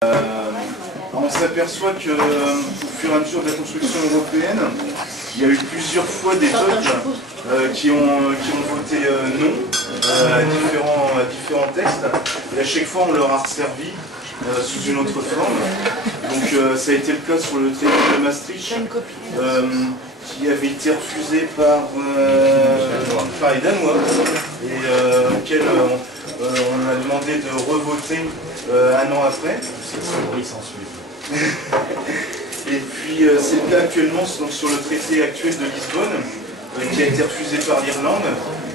On s'aperçoit qu'au fur et à mesure de la construction européenne, il y a eu plusieurs fois des peuples qui ont voté non à différents textes. Et à chaque fois, on leur a resservi sous une autre forme. Donc ça a été le cas sur le traité de Maastricht, qui avait été refusé par les Danois, et auquel on a demandé de revoter un an après. Et puis c'est le cas actuellement donc, sur le traité actuel de Lisbonne, qui a été refusé par l'Irlande,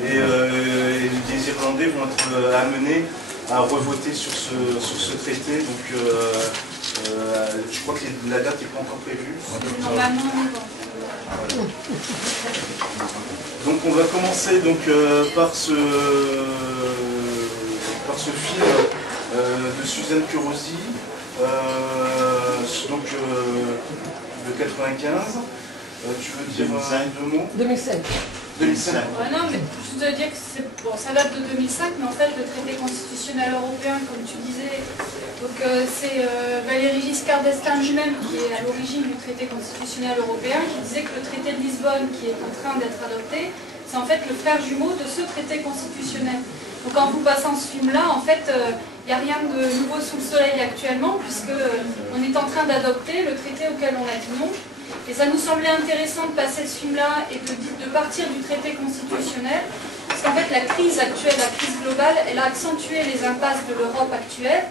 et les Irlandais vont être amenés à revoter sur ce traité. Donc je crois que la date n'est pas encore prévue. Donc on va commencer donc, par ce film de Suzanne Kurosi, donc de 95. Tu veux dire deux mots? 2005. 2005. Non, mais je dois dire que ça date de 2005, mais en fait le traité constitutionnel européen, comme tu disais, donc c'est Valéry Giscard d'Estaing lui-même qui est à l'origine du traité constitutionnel européen, qui disait que le traité de Lisbonne, qui est en train d'être adopté, c'est en fait le frère jumeau de ce traité constitutionnel. Donc en vous passant ce film-là, en fait, il n'y a rien de nouveau sous le soleil actuellement, puisqu'on est en train d'adopter le traité auquel on a dit non. Et ça nous semblait intéressant de passer ce film-là et de partir du traité constitutionnel, parce qu'en fait la crise actuelle, la crise globale, elle a accentué les impasses de l'Europe actuelle,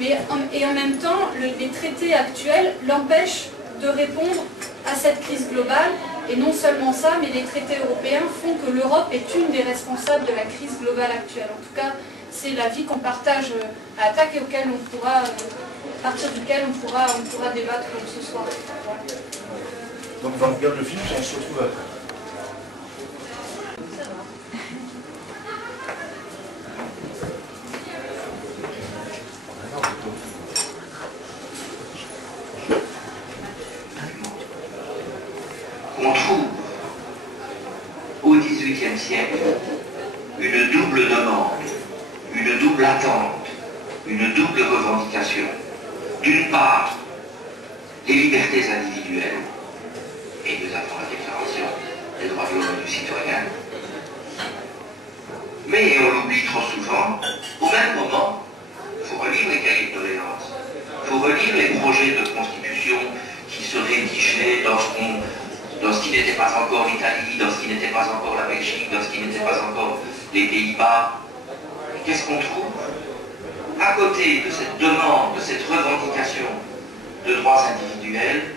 et en même temps, les traités actuels l'empêchent de répondre à cette crise globale. Et non seulement ça, mais les traités européens font que l'Europe est une des responsables de la crise globale actuelle. En tout cas, c'est l'avis qu'on partage à Attaque et auquel on pourra, à partir duquel on pourra débattre ce soir. Donc on regarde le film et on se retrouve après. On trouve au XVIIIe siècle une double demande, une double attente, une double revendication. D'une part, les libertés individuelles, et nous avons la Déclaration des droits de l'homme et du citoyen, mais on l'oublie trop souvent, au même moment, il faut relire les cahiers de doléances, il faut relire les projets de constitution qui se rédigeaient dans ce qui n'était pas encore l'Italie, dans ce qui n'était pas encore la Belgique, dans ce qui n'était pas encore les Pays-Bas. Qu'est-ce qu'on trouve? À côté de cette demande, de cette revendication de droits individuels,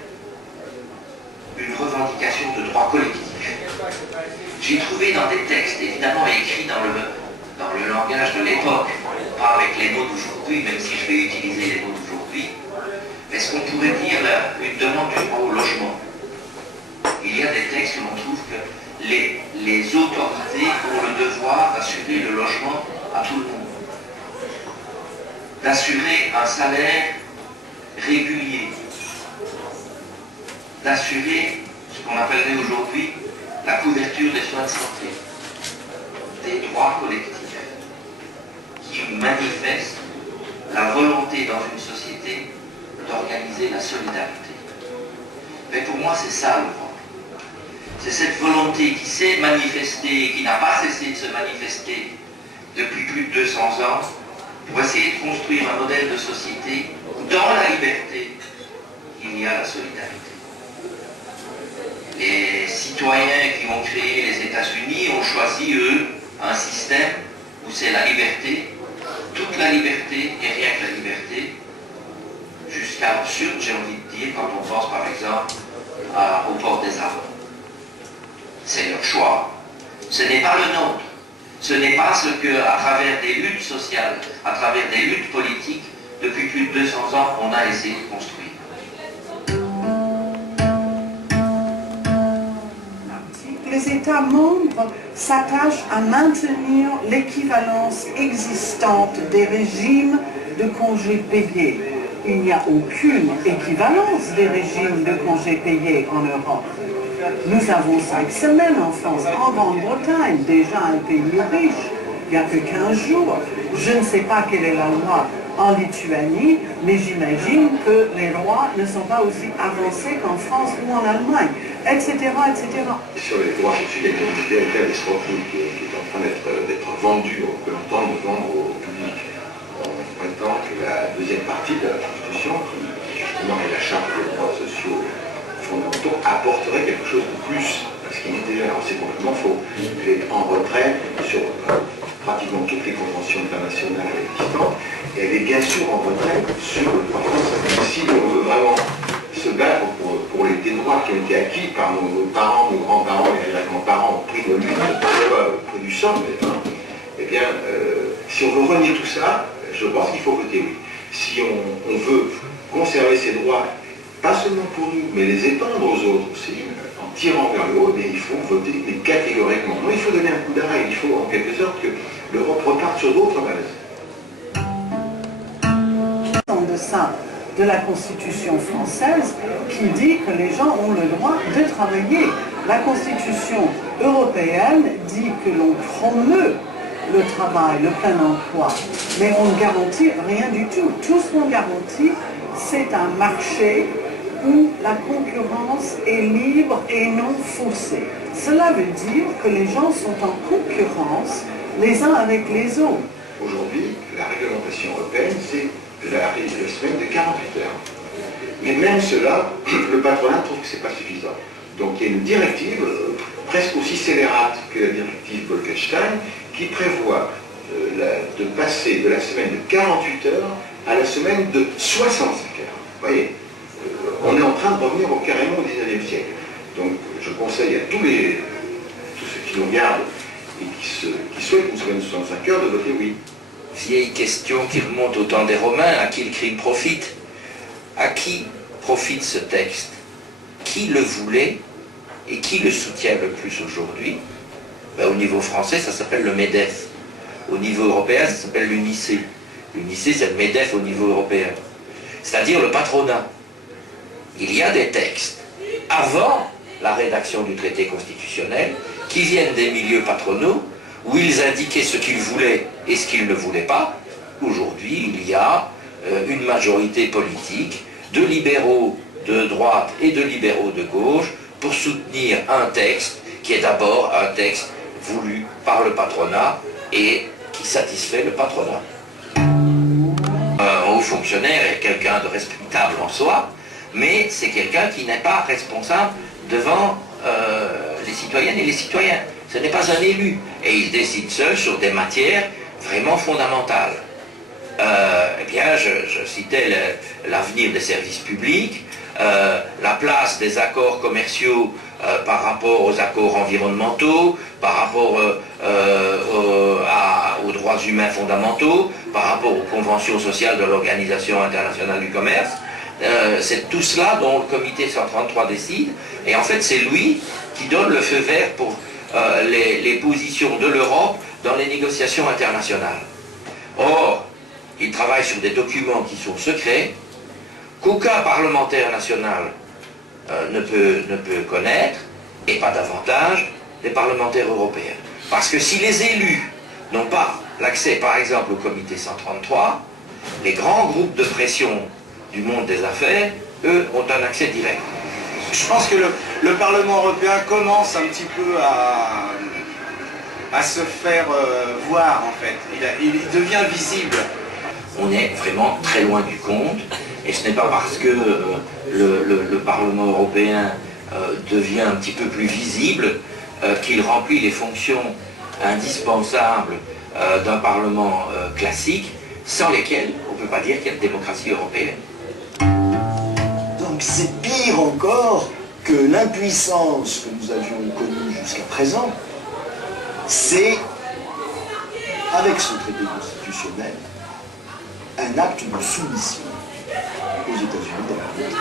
une revendication de droits collectifs. J'ai trouvé dans des textes, évidemment écrits dans le langage de l'époque, pas avec les mots d'aujourd'hui, même si je vais utiliser les mots d'aujourd'hui, mais ce qu'on pourrait dire là, une demande du droit au logement. Il y a des textes où l'on trouve que les autorités ont le devoir d'assurer le logement à tout le monde, d'assurer un salaire régulier, d'assurer ce qu'on appellerait aujourd'hui la couverture des soins de santé, des droits collectifs qui manifestent la volonté dans une société d'organiser la solidarité. Mais pour moi, c'est ça l'Europe. C'est cette volonté qui s'est manifestée, qui n'a pas cessé de se manifester depuis plus de 200 ans, pour essayer de construire un modèle de société où, dans la liberté, il y a la solidarité. Les citoyens qui ont créé les États-Unis ont choisi, eux, un système où c'est la liberté, toute la liberté et rien que la liberté, jusqu'à l'absurde, j'ai envie de dire, quand on pense par exemple au port des armes. C'est leur choix. Ce n'est pas le nôtre. Ce n'est pas ce que, à travers des luttes sociales, à travers des luttes politiques, depuis plus de 200 ans, on a essayé de construire. Les États membres s'attachent à maintenir l'équivalence existante des régimes de congés payés. Il n'y a aucune équivalence des régimes de congés payés en Europe. Nous avons 5 semaines en France, en Grande-Bretagne, déjà un pays riche, il n'y a que 15 jours. Je ne sais pas quelle est la loi en Lituanie, mais j'imagine que les droits ne sont pas aussi avancés qu'en France ou en Allemagne, etc., etc. Sur les droits sexuels, il y a une véritable escroquerie qui est en train d'être vendue, que l'on tente de vendre au public. On prétend que la deuxième partie de la Constitution, qui justement est la charte des droits sociaux fondamentaux, apporterait quelque chose de plus à ce qui est déjà. Alors c'est complètement faux. Elle est en retrait sur pratiquement toutes les conventions internationales existantes, et elle est bien sûr en retrait sur le droit français. Si on veut vraiment se battre pour les droits qui ont été acquis par nos parents, nos grands-parents et les grands-parents au prix de lutte, au prix du sang, eh bien, si on veut renier tout ça, je pense qu'il faut voter oui. Si on veut conserver ces droits, pas seulement pour nous, mais les étendre aux autres aussi, en tirant vers le haut, eh il faut voter mais catégoriquement. Non, il faut donner un coup d'arrêt, il faut en quelque sorte que l'Europe reparte sur d'autres bases. En deçà de la Constitution française qui dit que les gens ont le droit de travailler. La Constitution européenne dit que l'on promeut le travail, le plein emploi, mais on ne garantit rien du tout. Tout ce qu'on garantit, c'est un marché où la concurrence est libre et non faussée. Cela veut dire que les gens sont en concurrence les uns avec les autres. Aujourd'hui, la réglementation européenne, c'est la semaine de 48 heures. Mais même cela, le patronat trouve que ce n'est pas suffisant. Donc il y a une directive presque aussi scélérate que la directive Bolkestein qui prévoit de passer de la semaine de 48 heures à la semaine de 65 heures. Vous voyez, on est en train de revenir carrément au 19e siècle. Donc je conseille à tous ceux qui nous regardent et qui souhaitent une semaine de 65 heures de voter oui. Vieille question qui remonte au temps des Romains, à qui le crime profite? À qui profite ce texte? Qui le voulait et qui le soutient le plus aujourd'hui? Ben, au niveau français, ça s'appelle le MEDEF. Au niveau européen, ça s'appelle l'UNICE. L'UNICE, c'est le MEDEF au niveau européen. C'est-à-dire le patronat. Il y a des textes, avant la rédaction du traité constitutionnel, qui viennent des milieux patronaux, où ils indiquaient ce qu'ils voulaient et ce qu'ils ne voulaient pas. Aujourd'hui, il y a une majorité politique de libéraux de droite et de libéraux de gauche pour soutenir un texte qui est d'abord un texte voulu par le patronat et qui satisfait le patronat. Un haut fonctionnaire est quelqu'un de respectable en soi, mais c'est quelqu'un qui n'est pas responsable devant les citoyennes et les citoyens. Ce n'est pas un élu, et il décide seul sur des matières vraiment fondamentales. Eh bien, je citais l'avenir des services publics, la place des accords commerciaux par rapport aux accords environnementaux, par rapport aux droits humains fondamentaux, par rapport aux conventions sociales de l'Organisation internationale du commerce. C'est tout cela dont le comité 133 décide, et en fait c'est lui qui donne le feu vert pour les positions de l'Europe dans les négociations internationales. Or, il travaille sur des documents qui sont secrets, qu'aucun parlementaire national ne peut connaître, et pas davantage les parlementaires européens. Parce que si les élus n'ont pas l'accès, par exemple, au comité 133, les grands groupes de pression du monde des affaires, eux, ont un accès direct. Je pense que le Parlement européen commence un petit peu à se faire voir, en fait. Il devient visible. On est vraiment très loin du compte, et ce n'est pas parce que le Parlement européen devient un petit peu plus visible qu'il remplit les fonctions indispensables d'un Parlement classique, sans lesquelles on ne peut pas dire qu'il y a une démocratie européenne. Donc c'est pire encore que l'impuissance que nous avions connue jusqu'à présent. C'est, avec ce traité constitutionnel, un acte de soumission aux États-Unis d'Amérique.